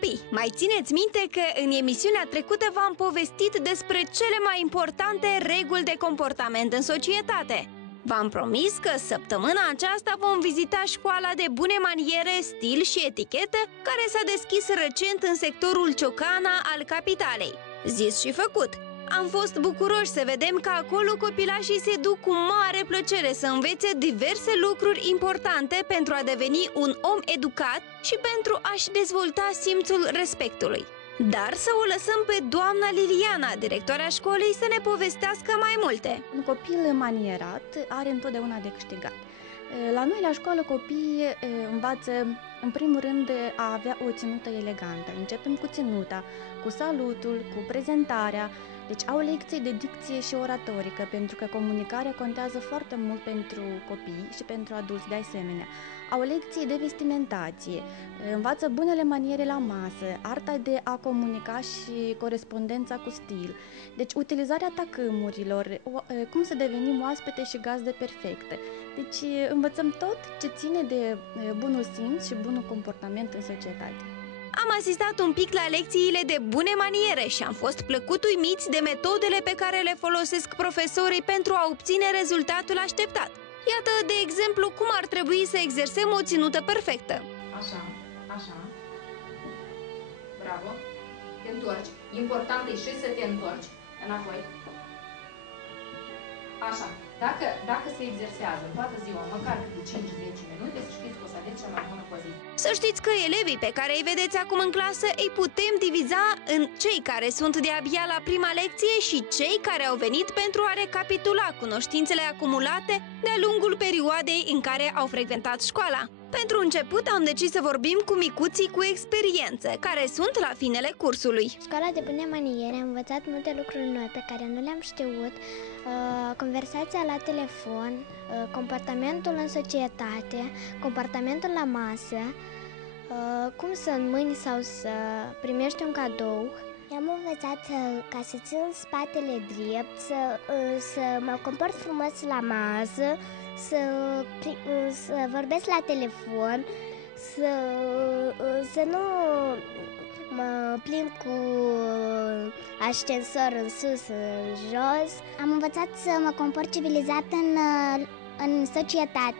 Copii, mai țineți minte că în emisiunea trecută v-am povestit despre cele mai importante reguli de comportament în societate. V-am promis că săptămâna aceasta vom vizita școala de bune maniere, stil și etichetă care s-a deschis recent în sectorul Ciocana al capitalei. Zis și făcut! Am fost bucuroși să vedem că acolo copilașii se duc cu mare plăcere să învețe diverse lucruri importante pentru a deveni un om educat și pentru a-și dezvolta simțul respectului. Dar să o lăsăm pe doamna Liliana, directoarea școlii, să ne povestească mai multe. Un copil manierat are întotdeauna de câștigat. La noi, la școală, copiii învață, în primul rând, a avea o ținută elegantă. Începem cu ținuta, cu salutul, cu prezentarea. Deci au lecții de dicție și oratorică, pentru că comunicarea contează foarte mult pentru copii și pentru adulți de asemenea. Au lecții de vestimentație, învață bunele maniere la masă, arta de a comunica și corespondența cu stil. Deci utilizarea tacâmurilor, cum să devenim oaspete și gazde perfecte. Deci învățăm tot ce ține de bunul simț și bunul comportament în societate. Am asistat un pic la lecțiile de bune maniere și am fost plăcut uimiți de metodele pe care le folosesc profesorii pentru a obține rezultatul așteptat. Iată, de exemplu, cum ar trebui să exersăm o ținută perfectă. Așa, așa. Bravo. Te întorci. Important e și să te întorci înapoi. Așa. Dacă se exersează toată ziua, măcar de 5-10 minute, să știți că o să aveți cea mai bună poziție. Să știți că elevii pe care îi vedeți acum în clasă îi putem diviza în cei care sunt de-abia la prima lecție și cei care au venit pentru a recapitula cunoștințele acumulate de-a lungul perioadei în care au frecventat școala. Pentru început am decis să vorbim cu micuții cu experiență, care sunt la finele cursului. Școala de bune maniere a învățat multe lucruri noi pe care nu le-am știut, conversația la telefon, comportamentul în societate, comportamentul la masă, cum să înmâni sau să primești un cadou. I-am învățat ca să țin spatele drept, să mă comport frumos la masă, să vorbesc la telefon, să nu mă plimb cu ascensor în sus, în jos. Am învățat să mă comport civilizat în societate.